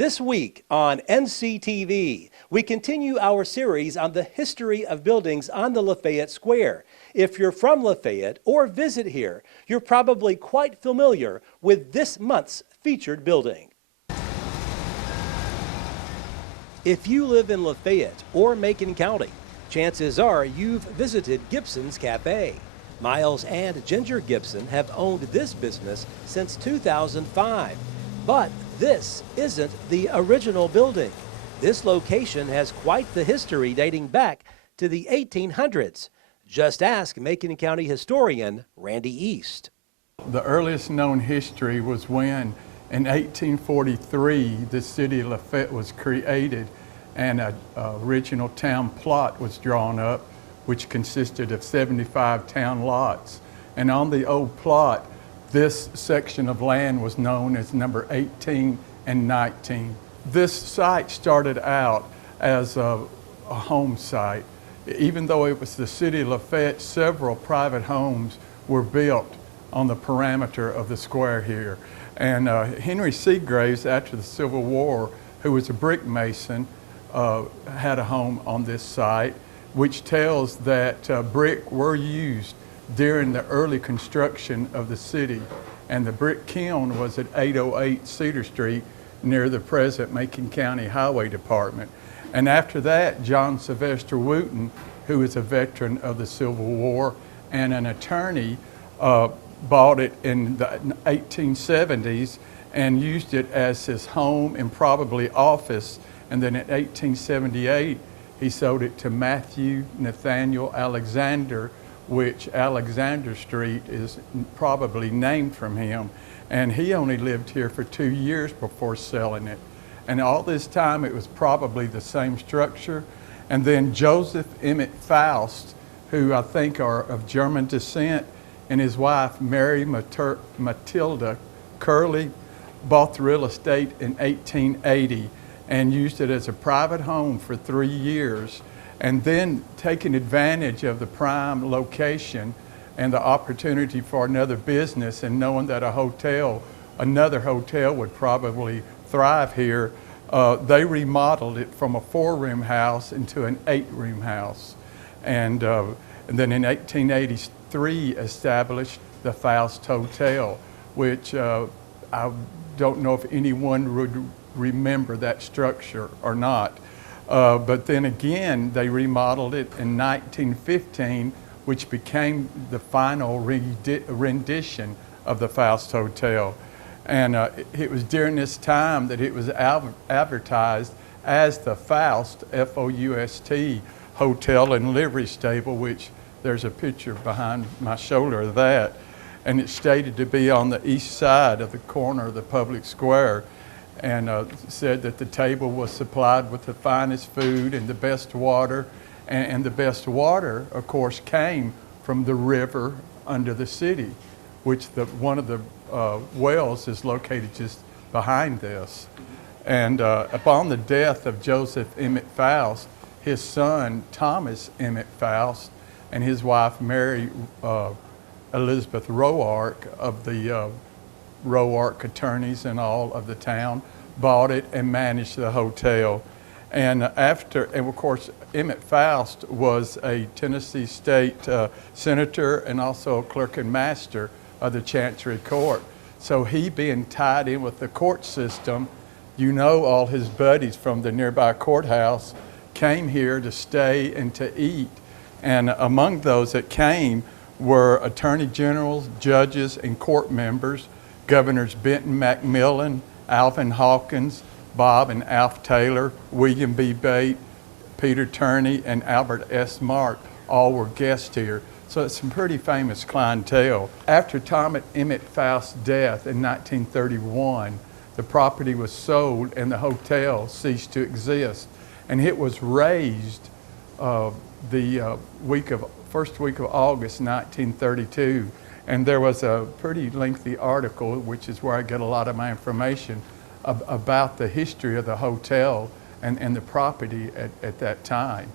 This week on NCTV, we continue our series on the history of buildings on the Lafayette Square. If you're from Lafayette or visit here, you're probably quite familiar with this month's featured building. If you live in Lafayette or Macon County, chances are you've visited Gibson's Cafe. Miles and Ginger Gibson have owned this business since 2005. But this isn't the original building. This location has quite the history dating back to the 1800s. Just ask Macon County historian Randy East. The earliest known history was when in 1843 the city of Lafayette was created and an original town plot was drawn up, which consisted of 75 town lots. And on the old plot, this section of land was known as number 18 and 19. This site started out as a home site. Even though it was the city of Lafayette, several private homes were built on the perimeter of the square here. And Henry Seagraves, after the Civil War, who was a brick mason, had a home on this site, which tells that brick were used during the early construction of the city. And the brick kiln was at 808 Cedar Street near the present Macon County Highway Department. And after that, John Sylvester Wooten, who is a veteran of the Civil War and an attorney, bought it in the 1870s and used it as his home and probably office. And then in 1878, he sold it to Matthew Nathaniel Alexander, which Alexander Street is probably named from him. And he only lived here for 2 years before selling it. And all this time it was probably the same structure. And then Joseph Emmett Faust, who I think are of German descent, and his wife Mary Matilda Curley bought the real estate in 1880 and used it as a private home for 3 years. And then taking advantage of the prime location and the opportunity for another business and knowing that another hotel would probably thrive here, they remodeled it from a 4-room house into an 8-room house. And then in 1883 established the Faust Hotel, which I don't know if anyone would remember that structure or not. But then again, they remodeled it in 1915, which became the final rendition of the Faust Hotel. And it was during this time that it was advertised as the Faust, F-O-U-S-T, Hotel and Livery Stable, which there's a picture behind my shoulder of that. And it's stated to be on the east side of the corner of the public square. And said that the table was supplied with the finest food and the best water. And the best water, of course, came from the river under the city, which one of the wells is located just behind this. And upon the death of Joseph Emmett Faust, his son, Thomas Emmett Faust, and his wife, Mary Elizabeth Roark of the Roark attorneys and all of the town, bought it and managed the hotel. And of course, Emmett Faust was a Tennessee State senator and also a clerk and master of the Chancery Court. So he being tied in with the court system, all his buddies from the nearby courthouse came here to stay and to eat. And among those that came were attorney generals, judges, and court members, Governors Benton Macmillan, Alvin Hawkins, Bob and Alf Taylor, William B. Bate, Peter Turney, and Albert S. Mark all were guests here. So it's some pretty famous clientele. After Thomas Emmett Faust's death in 1931, the property was sold and the hotel ceased to exist. And it was raised the first week of August 1932. And there was a pretty lengthy article, which is where I get a lot of my information, about the history of the hotel and the property at that time.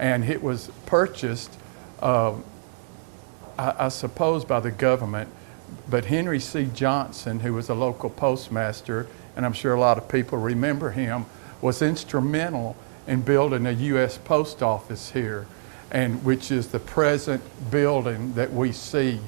And it was purchased, I suppose, by the government, but Henry C. Johnson, who was a local postmaster and I'm sure a lot of people remember him, was instrumental in building a U.S. post office here, and which is the present building that we see.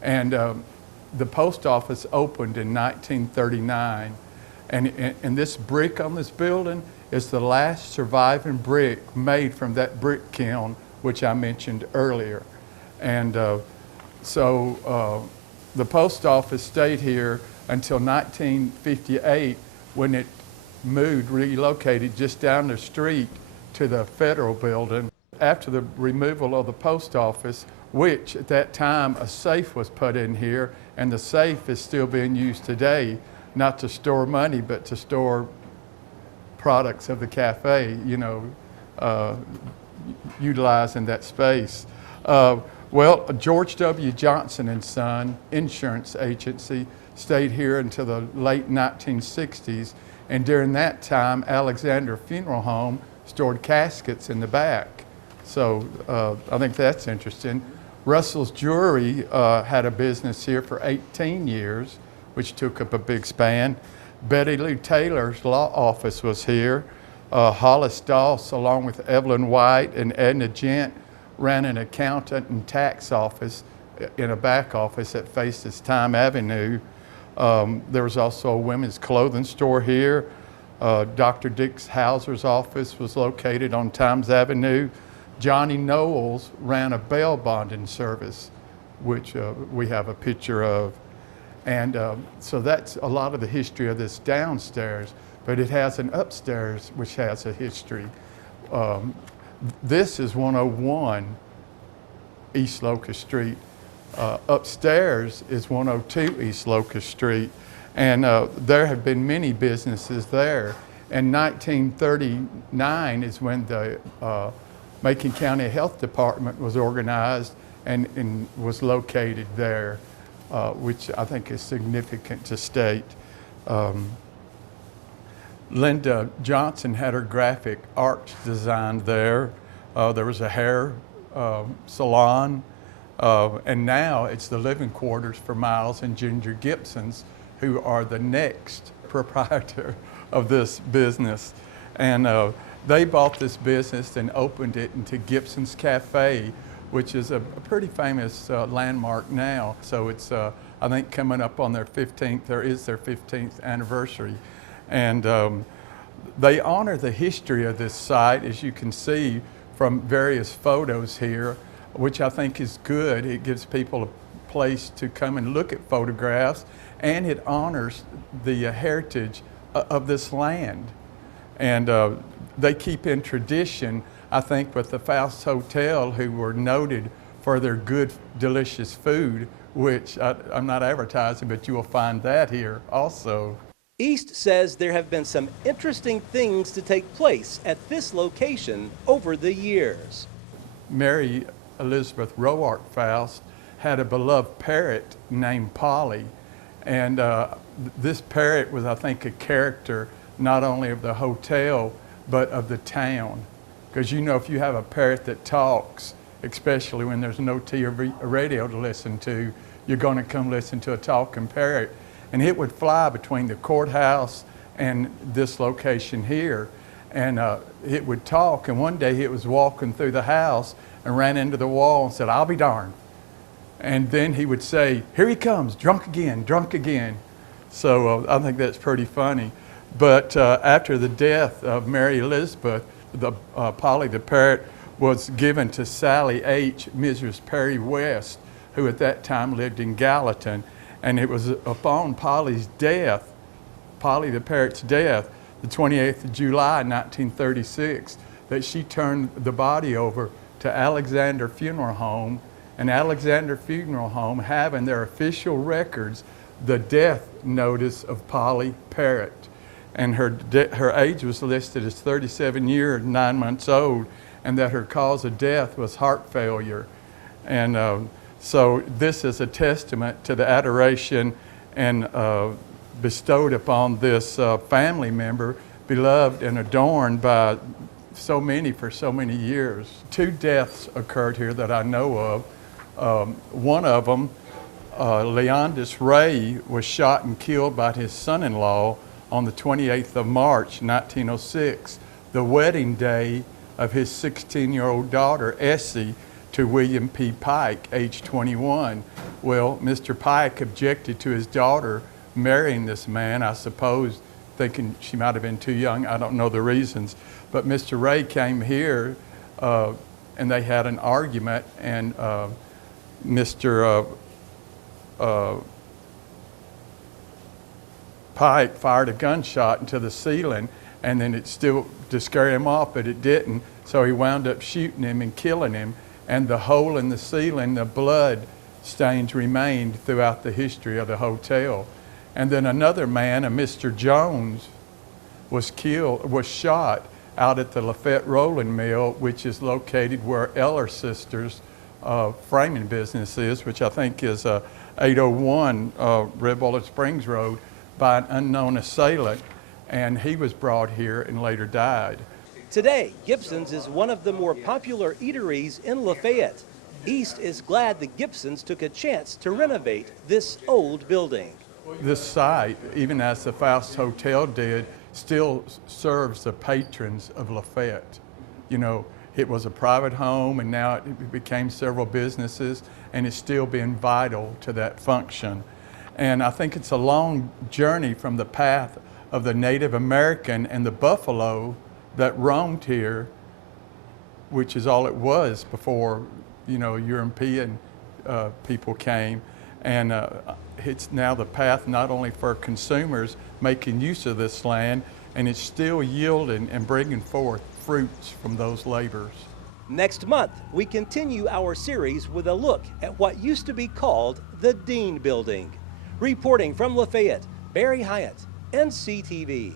And the post office opened in 1939, and this brick on this building is the last surviving brick made from that brick kiln, which I mentioned earlier. And so the post office stayed here until 1958, when it relocated just down the street to the Federal Building. After the removal of the post office, which at that time a safe was put in here, and the safe is still being used today, not to store money, but to store products of the cafe, you know, utilizing that space. Well, George W. Johnson and Son Insurance Agency stayed here until the late 1960s, and during that time, Alexander Funeral Home stored caskets in the back. So I think that's interesting. Russell's Jewelry had a business here for 18 years, which took up a big span. Betty Lou Taylor's law office was here. Hollis Doss, along with Evelyn White and Edna Gent, ran an accountant and tax office in a back office that faced Time Avenue. There was also a women's clothing store here. Dr. Dix Hauser's office was located on Times Avenue. Johnny Knowles ran a bail bonding service, which we have a picture of. And so that's a lot of the history of this downstairs, but it has an upstairs which has a history. This is 101 East Locust Street. Upstairs is 102 East Locust Street. And there have been many businesses there. And 1939 is when the Macon County Health Department was organized and was located there, which I think is significant to state. Linda Johnson had her graphic arts designed there. There was a hair salon, and now it's the living quarters for Miles and Ginger Gibsons, who are the next proprietor of this business. And they bought this business and opened it into Gibson's Cafe, which is a pretty famous landmark now. So it's, I think, coming up on their 15th, or is their 15th anniversary. And they honor the history of this site, as you can see from various photos here, which I think is good. It gives people a place to come and look at photographs, and it honors the heritage of this land. And they keep in tradition, I think, with the Faust Hotel, who were noted for their good, delicious food, which I'm not advertising, but you will find that here also. East says there have been some interesting things to take place at this location over the years. Mary Elizabeth Roark Faust had a beloved parrot named Polly, and this parrot was, I think, a character not only of the hotel, but of the town. Because you know, if you have a parrot that talks, especially when there's no TV or radio to listen to, you're going to come listen to a talking parrot. And it would fly between the courthouse and this location here. And it would talk, and one day it was walking through the house and ran into the wall and said, "I'll be darned." And then he would say, "Here he comes, drunk again, drunk again." So I think that's pretty funny. But after the death of Mary Elizabeth, Polly the parrot was given to Sally H. Mrs. Perry West, who at that time lived in Gallatin. And it was upon Polly's death, Polly the parrot's death, the 28th of July, 1936, that she turned the body over to Alexander Funeral Home, and Alexander Funeral Home have in their official records the death notice of Polly Parrott. And her age was listed as 37 years, 9 months old, and that her cause of death was heart failure. And so this is a testament to the adoration and bestowed upon this family member, beloved and adorned by so many for so many years. 2 deaths occurred here that I know of. One of them, Leondis Ray, was shot and killed by his son-in-law on the 28th of March, 1906, the wedding day of his 16-year-old daughter, Essie, to William P. Pike, age 21. Well, Mr. Pike objected to his daughter marrying this man, I suppose, thinking she might have been too young. I don't know the reasons. But Mr. Ray came here and they had an argument, and Mr. Pike fired a gunshot into the ceiling, and then it still to scare him off, but it didn't. So he wound up shooting him and killing him. And the hole in the ceiling, the blood stains remained throughout the history of the hotel. And then another man, a Mr. Jones, was shot out at the Lafayette rolling mill, which is located where Eller Sisters framing business is, which I think is 801 Red Bullet Springs Road, by an unknown assailant. And he was brought here and later died. Today, Gibson's is one of the more popular eateries in Lafayette. East is glad the Gibsons took a chance to renovate this old building. This site, even as the Faust Hotel did, still serves the patrons of Lafayette. You know, it was a private home, and now it became several businesses, and it's still been vital to that function. And I think it's a long journey from the path of the Native American and the buffalo that roamed here, which is all it was before, you know, European people came. And it's now the path not only for consumers making use of this land, and it's still yielding and bringing forth fruits from those labors. Next month, we continue our series with a look at what used to be called the Dean Building. Reporting from Lafayette, Barry Hyatt, NCTV.